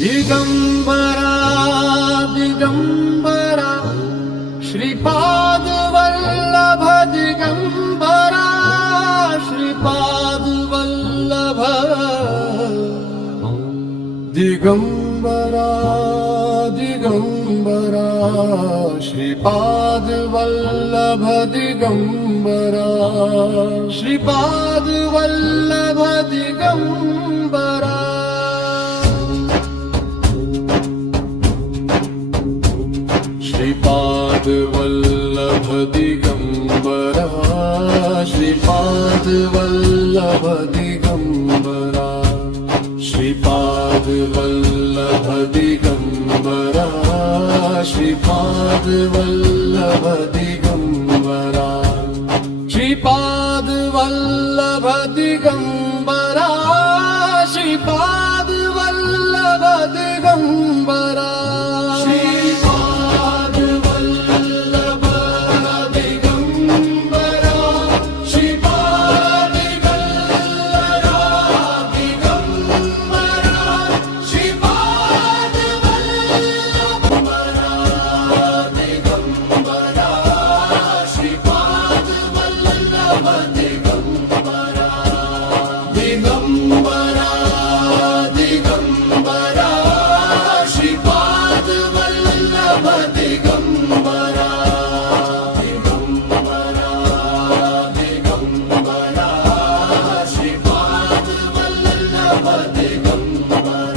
Digambara Digambara Shripad Vallabh Digambara Shripad Vallabh Digambara Digambara Shripad Vallabh Digambara Shripad Vallabh Digambara Shripad Vallabh Digambara Shripad Vallabh Digambara Shripad Vallabh Digambara Shripad Vallabh Digambara Shripad Vallabh Digambara Shripad Vallabh Digambara Digambara Shripad Vallabh Digambara Shripad Vallabh Digambara Digambara Digambara Shripad Vallabh Digambara Digambara Digambara Shripad Vallabh Digambara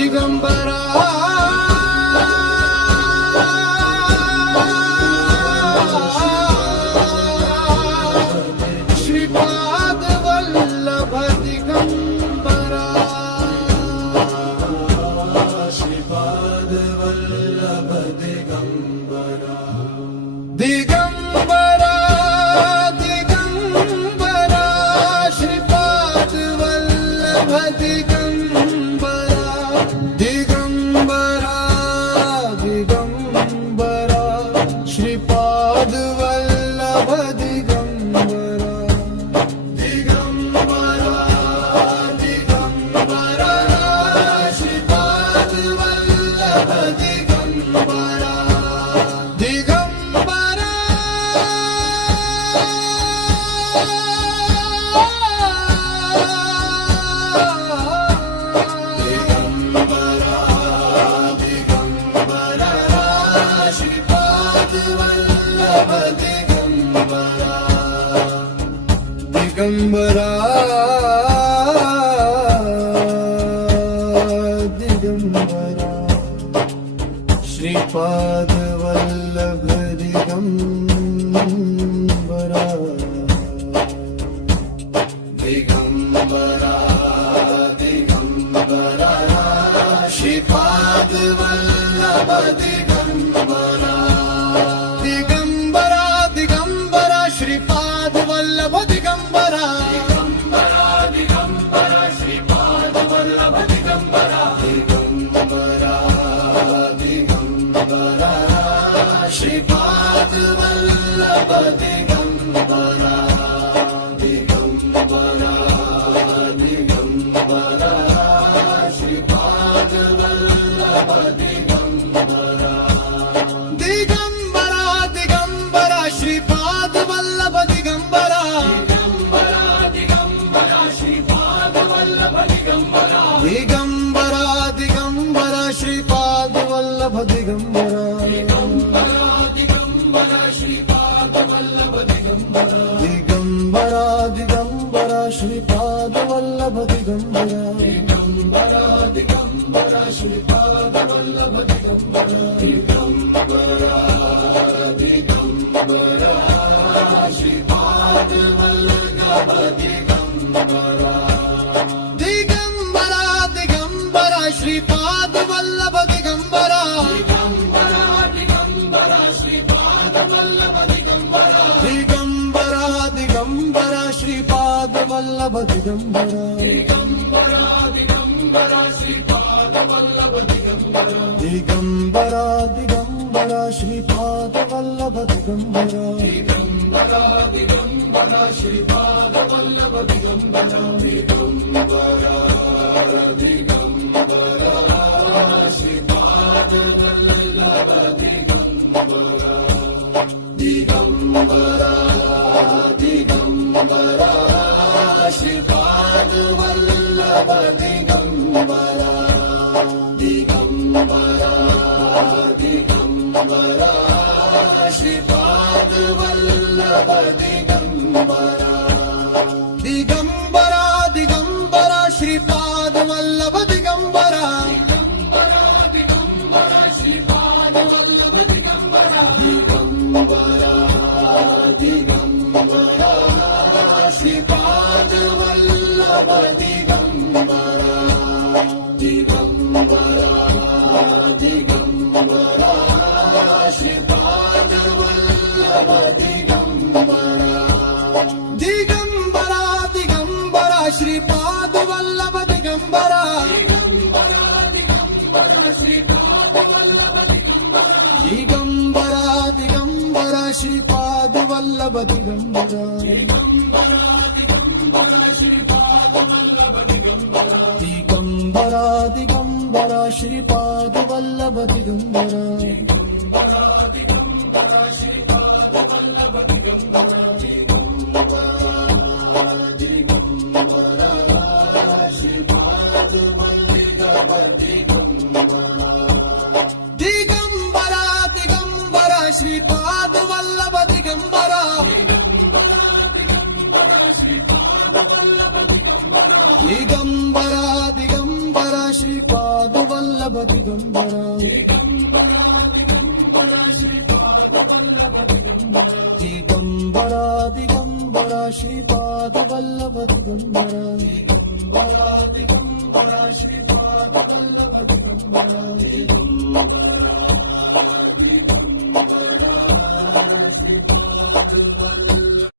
Digambara Digambara Shripad Vallabh Digambara Digambara Digambara Digambara Shripad Vallabh Digambara Digambara Digambara Shripad Vallabh Digambara Digambara Digambara Shripad Vallabh Digambara Digambara Digambara Shripad Vallabh Digambara Digambara Digambara Shripad Vallabh Digambara Digambara Digambara Shripad Vallabh Digambara Digambara Digambara Shripad Vallabh Digambara Digambara Digambara Shripad Vallabh Digambara Digambara Digambara Shripad Vallabh Digambara Digambara Digambara Shripad Vallabh Digambara Digambara Digambara Shripad Vallabh Digambara Digambara Digambara Shripad Vallabh Digambara Digambara Digambara Shripad Vallabh Digambara Digambara Digambara Shripad Vallabh Digambara Vallabh Digambara Digambara Digambara Shripad Vallabh Digambara Digambara Digambara Shripad Vallabh Digambara Digambara Digambara Shripad Vallabh Digambara Digambara Digambara Shripad Vallabh Digambara Digambara Digambara Shripad Vallabh Digambara Digambara Digambara Shripad Vallabh Digambara Digambara Digambara Shripad Vallabh Digambara Digambara Shripad Vallabh Digambara Digambara Digambara Shripad Vallabh Digambara Digambara Digambara Shripad Vallabh Digambara Digambara Digambara Shripad Vallabh Digambara Digambara Digambara Shripad Vallabh Digambara Digambara Digambara Shripad Vallabh Digambara Digambara Digambara Shripad Vallabh Digambara Digambara Digambara Shripad Vallabh Digambara Digambara Digambara Shripad Vallabh Digambara Digambara Digambara Shripad Vallabh Digambara